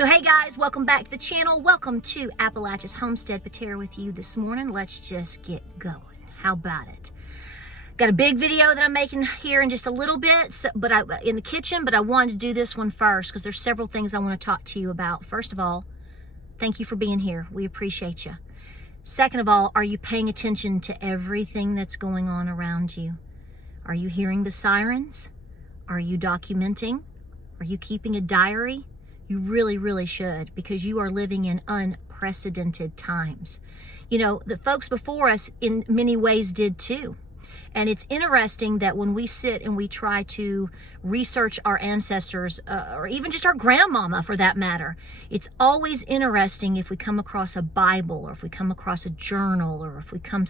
So hey guys, welcome back to the channel. Welcome to Appalachia's Homestead. Patera with you this morning. Let's just get going. How about it? Got a big video that I'm making here in just a little bit, in the kitchen, but I wanted to do this one first because there's several things I want to talk to you about. First of all, thank you for being here. We appreciate you. Second of all, are you paying attention to everything that's going on around you? Are you hearing the sirens? Are you documenting? Are you keeping a diary? You really, really should, because you are living in unprecedented times. You know, the folks before us in many ways did too. And it's interesting that when we sit and we try to research our ancestors, or even just our grandmama for that matter, it's always interesting if we come across a Bible, or if we come across a journal, or if we come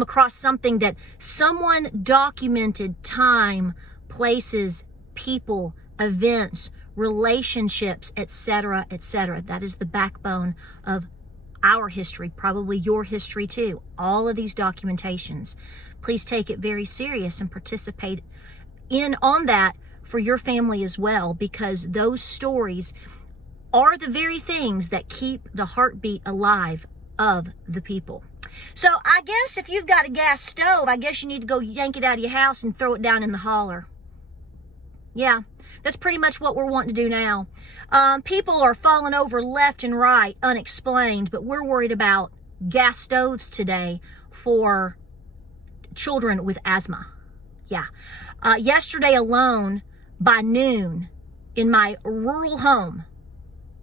across something that someone documented time, places, people, events, relationships, etc., etc. That is the backbone of our history, probably your history too. All of these documentations. Please take it very serious and participate on that for your family as well, because those stories are the very things that keep the heartbeat alive of the people. So I guess if you've got a gas stove, I guess you need to go yank it out of your house and throw it down in the holler. Yeah. That's pretty much what we're wanting to do now. People are falling over left and right, unexplained, but we're worried about gas stoves today for children with asthma. Yeah. Yesterday alone, by noon, in my rural home,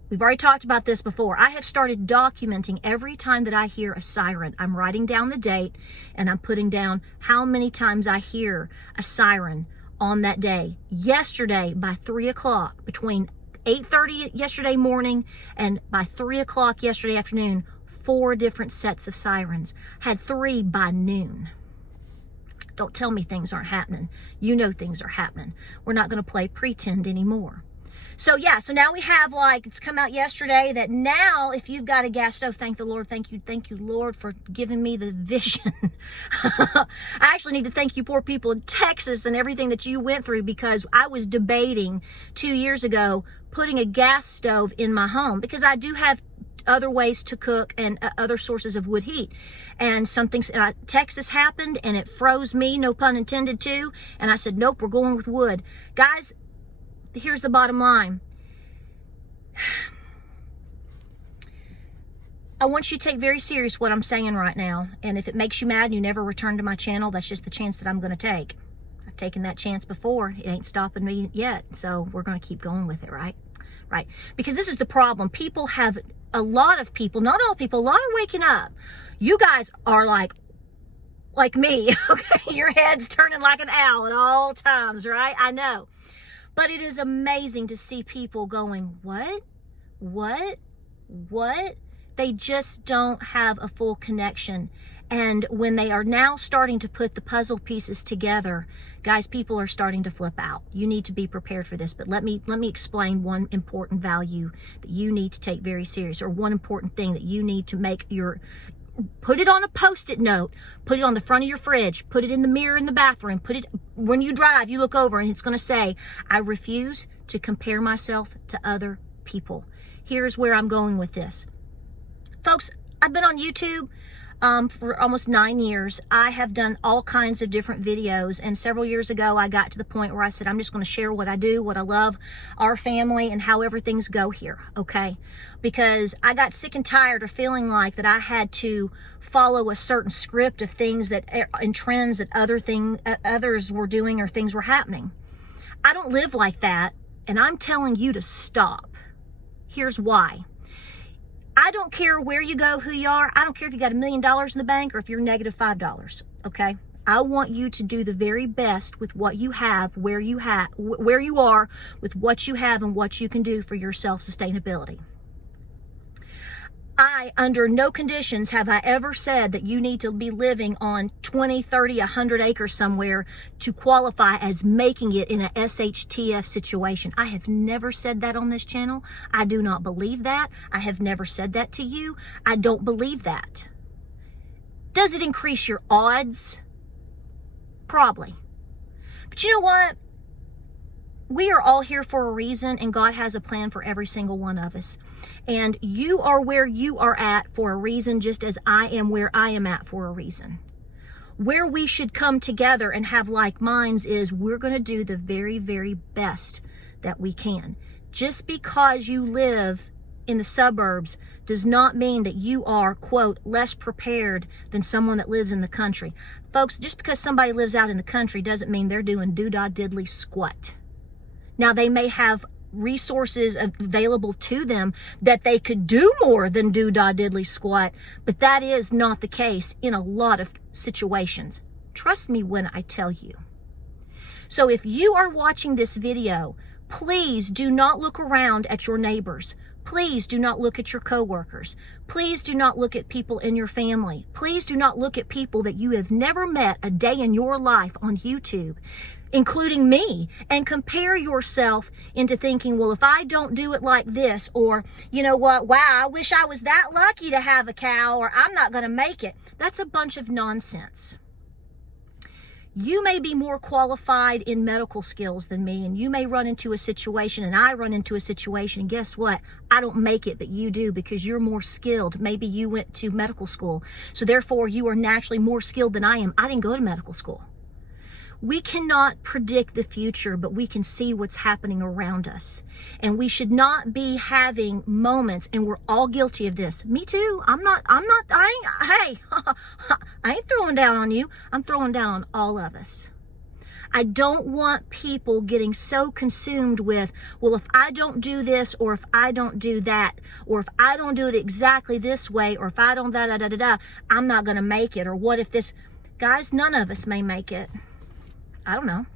we've already talked about this before, I have started documenting every time that I hear a siren. I'm writing down the date, and I'm putting down how many times I hear a siren on that day. Yesterday by 3 o'clock, between 8:30 yesterday morning and by 3 o'clock yesterday afternoon, 4 different sets of sirens. Had 3 by noon. Don't tell me things aren't happening. You know things are happening. We're not going to play pretend anymore. So yeah, so now we have, like, it's come out yesterday that now if you've got a gas stove, thank the Lord, thank you Lord for giving me the vision. I actually need to thank you poor people in Texas and everything that you went through, because I was debating 2 years ago putting a gas stove in my home, because I do have other ways to cook and other sources of wood heat. And Texas happened and it froze me, no pun intended, too. And I said, nope, we're going with wood. Guys, here's the bottom line. I want you to take very serious what I'm saying right now. And if it makes you mad and you never return to my channel, that's just the chance that I'm going to take. I've taken that chance before. It ain't stopping me yet. So we're going to keep going with it, right? Right. Because this is the problem. People have, a lot of people, not all people, a lot are waking up. You guys are like me, okay? Your head's turning like an owl at all times, right? I know. But it is amazing to see people going, what? They just don't have a full connection. And when they are now starting to put the puzzle pieces together, guys, people are starting to flip out. You need to be prepared for this. But let me explain one important value that you need to take very serious, or one important thing that you need to make put it on a Post-it note, put it on the front of your fridge, put it in the mirror in the bathroom, put it when you drive, you look over and it's going to say, I refuse to compare myself to other people. Here's where I'm going with this. Folks, I've been on YouTube for almost 9 years. I have done all kinds of different videos, and several years ago I got to the point where I said, I'm just going to share what I do, what I love, our family, and however things go here, okay? Because I got sick and tired of feeling like that I had to follow a certain script of things and trends that others were doing, or things were happening. I don't live like that, and I'm telling you to stop. Here's why. I don't care where you go, who you are. I don't care if you got $1 million in the bank or if you're negative $5, okay? I want you to do the very best with what you have, where you are, with what you have and what you can do for your self-sustainability. Under no conditions have I ever said that you need to be living on 20, 30, 100 acres somewhere to qualify as making it in a SHTF situation. I have never said that on this channel. I do not believe that. I have never said that to you. I don't believe that. Does it increase your odds? Probably. But you know what? we are all here for a reason, and God has a plan for every single one of us. And you are where you are at for a reason, just as I am where I am at for a reason. Where we should come together and have like minds is we're going to do the very, very best that we can. Just because you live in the suburbs does not mean that you are, quote, less prepared than someone that lives in the country. Folks, just because somebody lives out in the country doesn't mean they're doing doo-dah-diddly squat. Now, they may have resources available to them that they could do more than doo-dah-diddly squat, but that is not the case in a lot of situations. Trust me when I tell you. So if you are watching this video, please do not look around at your neighbors. Please do not look at your coworkers. Please do not look at people in your family. Please do not look at people that you have never met a day in your life on YouTube, including me, and compare yourself into thinking, well, if I don't do it like this, or, you know what, wow, I wish I was that lucky to have a cow, or I'm not going to make it. That's a bunch of nonsense. You may be more qualified in medical skills than me, and you may run into a situation, and I run into a situation, and guess what? I don't make it, but you do, because you're more skilled. Maybe you went to medical school, so therefore you are naturally more skilled than I am. I didn't go to medical school. We cannot predict the future, but we can see what's happening around us. And we should not be having moments, and we're all guilty of this. Me too. I ain't throwing down on you. I'm throwing down on all of us. I don't want people getting so consumed with, well, if I don't do this, or if I don't do that, or if I don't do it exactly this way, or if I don't I'm not going to make it. Or what if this, guys, none of us may make it. I don't know.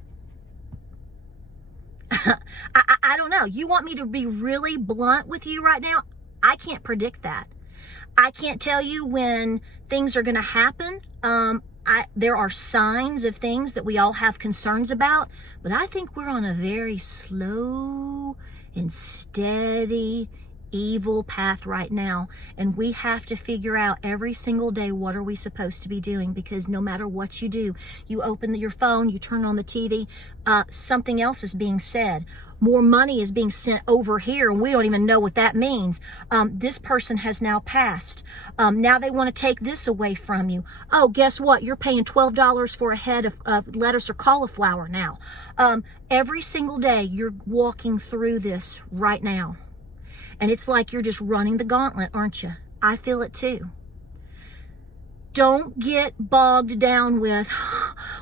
I don't know. You want me to be really blunt with you right now? I can't predict that. I can't tell you when things are going to happen. There are signs of things that we all have concerns about, but I think we're on a very slow and steady evil path right now, and we have to figure out every single day what are we supposed to be doing, because no matter what you do, you open your phone, you turn on the TV, something else is being said. More money is being sent over here, and we don't even know what that means. This person has now passed. Now they want to take this away from you. Oh, guess what? You're paying $12 for a head of lettuce or cauliflower now. Every single day you're walking through this right now. And it's like you're just running the gauntlet, aren't you? I feel it too. Don't get bogged down with,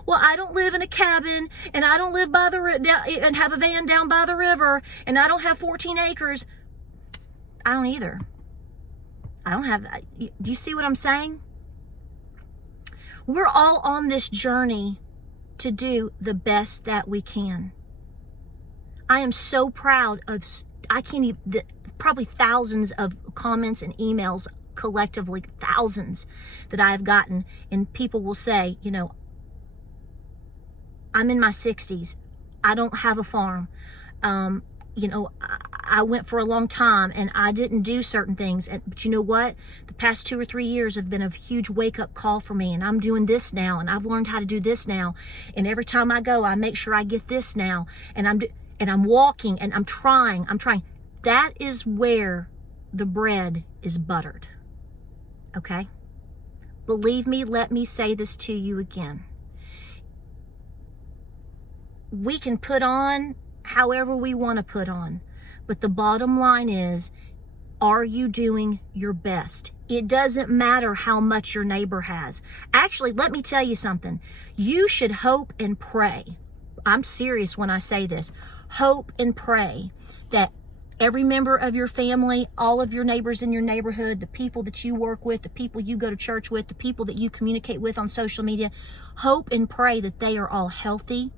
well, I don't live in a cabin, and I don't live by and have a van down by the river, and I don't have 14 acres. I don't either. I don't have, do you see what I'm saying? We're all on this journey to do the best that we can. I am so proud of, I can't even, probably thousands of comments and emails collectively, thousands that I have gotten, and people will say, you know, I'm in my 60s. I don't have a farm. You know, I went for a long time and I didn't do certain things. But you know what? The past 2 or 3 years have been a huge wake-up call for me, and I'm doing this now, and I've learned how to do this now. And every time I go, I make sure I get this now. And I'm walking, and I'm trying. That is where the bread is buttered. Okay? Believe me, let me say this to you again. We can put on however we want to put on, but the bottom line is, are you doing your best? It doesn't matter how much your neighbor has. Actually, let me tell you something. You should hope and pray. I'm serious when I say this. Hope and pray that every member of your family, all of your neighbors in your neighborhood, the people that you work with, the people you go to church with, the people that you communicate with on social media, hope and pray that they are all healthy,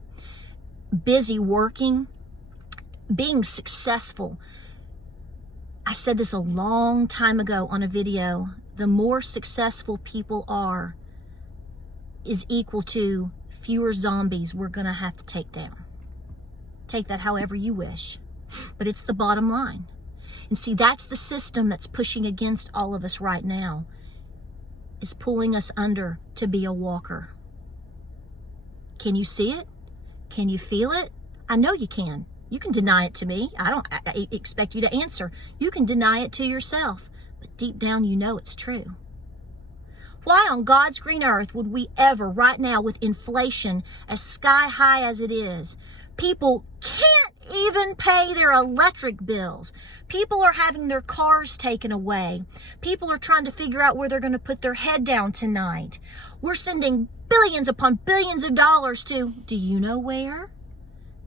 busy working, being successful. I said this a long time ago on a video. The more successful people are is equal to fewer zombies we're going to have to take down. Take that however you wish. But it's the bottom line. And see, that's the system that's pushing against all of us right now. Is pulling us under to be a walker. Can you see it? Can you feel it? I know you can. You can deny it to me. I expect you to answer. You can deny it to yourself, but deep down you know it's true. Why on God's green earth would we ever, right now with inflation as sky high as it is, people can't even pay their electric bills. People are having their cars taken away. People are trying to figure out where they're going to put their head down tonight. We're sending billions upon billions of dollars to, do you know where?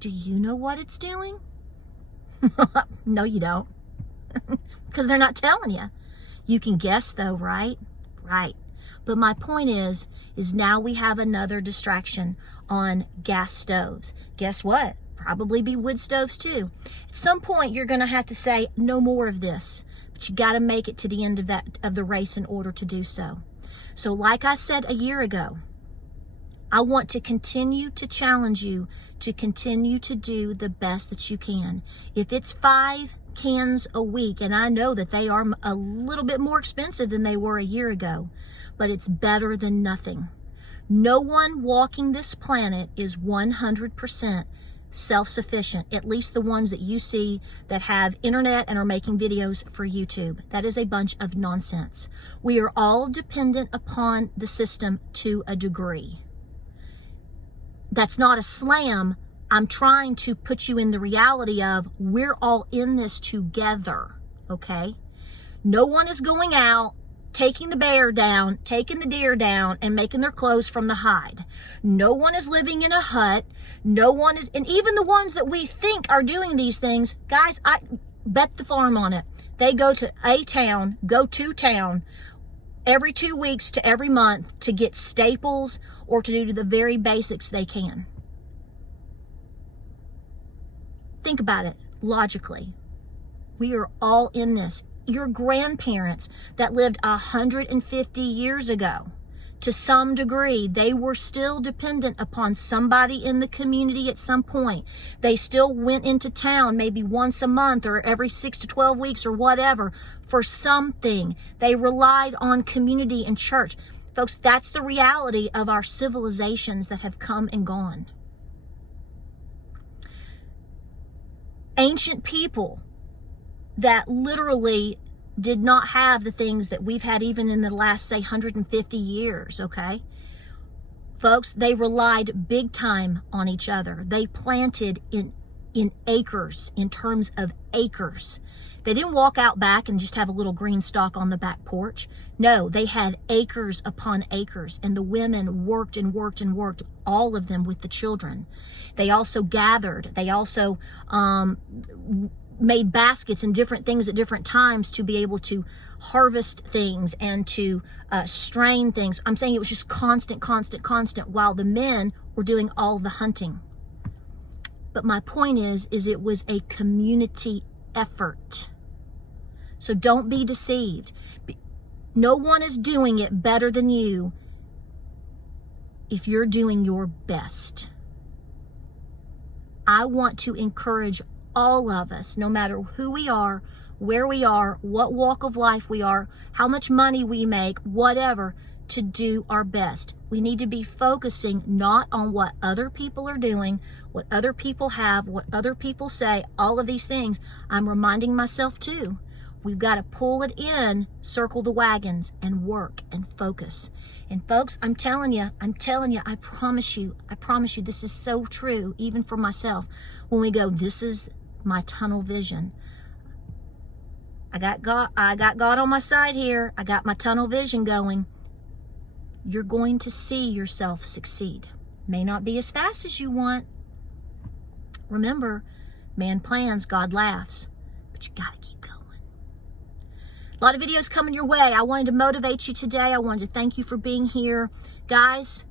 Do you know what it's doing? No, you don't. Because they're not telling you. You can guess though, right? Right. But my point is now we have another distraction on gas stoves. Guess what? Probably be wood stoves too. At some point, you're going to have to say no more of this, but you got to make it to the end of the race in order to do so. So like I said a year ago, I want to continue to challenge you to continue to do the best that you can. If it's 5 cans a week, and I know that they are a little bit more expensive than they were a year ago, but it's better than nothing. No one walking this planet is 100% self-sufficient, at least the ones that you see that have internet and are making videos for YouTube. That is a bunch of nonsense. We are all dependent upon the system to a degree. That's not a slam. I'm trying to put you in the reality of we're all in this together, okay? No one is going out taking the bear down, taking the deer down, and making their clothes from the hide. No one is living in a hut. No one is, and even the ones that we think are doing these things, guys, I bet the farm on it. They go to town every 2 weeks to every month to get staples or to do the very basics they can. Think about it logically. We are all in this. Your grandparents that lived 150 years ago, to some degree, they were still dependent upon somebody in the community at some point. They still went into town maybe once a month or every 6 to 12 weeks or whatever for something. They relied on community and church. Folks, that's the reality of our civilizations that have come and gone. Ancient people that literally did not have the things that we've had even in the last, say, 150 years, okay? Folks, they relied big time on each other. They planted in acres, in terms of acres. They didn't walk out back and just have a little green stalk on the back porch. No, they had acres upon acres, and the women worked and worked and worked, all of them with the children. They also gathered. They also made baskets and different things at different times to be able to harvest things and to strain things. I'm saying it was just constant while the men were doing all the hunting. But my point is it was a community effort. So don't be deceived. No one is doing it better than you if you're doing your best. I want to encourage all of us, no matter who we are, where we are, what walk of life we are, how much money we make, whatever, to do our best. We need to be focusing not on what other people are doing, what other people have, what other people say, all of these things. I'm reminding myself too. We've got to pull it in, circle the wagons, and work and focus. And folks, I'm telling you, I promise you, this is so true, even for myself. When we go, this is my tunnel vision. I got God on my side here. I got my tunnel vision going. You're going to see yourself succeed. May not be as fast as you want. Remember, man plans, God laughs. But you got to keep going. A lot of videos coming your way. I wanted to motivate you today. I wanted to thank you for being here. Guys,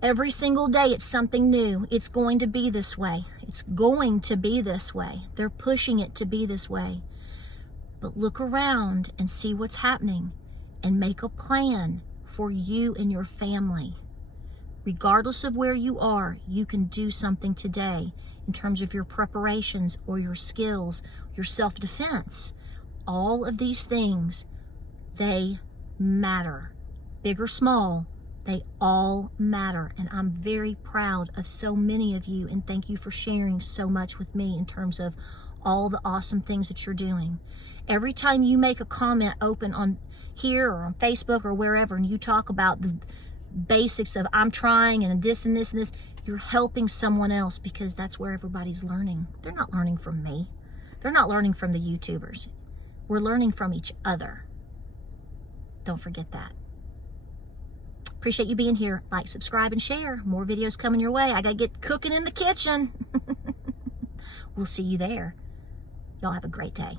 every single day it's something new. It's going to be this way. It's going to be this way. They're pushing it to be this way. But look around and see what's happening and make a plan for you and your family. Regardless of where you are, you can do something today in terms of your preparations or your skills, your self-defense. All of these things, they matter. Big or small, They all matter, and I'm very proud of so many of you, and thank you for sharing so much with me in terms of all the awesome things that you're doing. Every time you make a comment open on here or on Facebook or wherever, and you talk about the basics of I'm trying and this and this and this, you're helping someone else, because that's where everybody's learning. They're not learning from me. They're not learning from the YouTubers. We're learning from each other. Don't forget that. Appreciate you being here. Like, subscribe, and share. More videos coming your way. I gotta get cooking in the kitchen. We'll see you there. Y'all have a great day.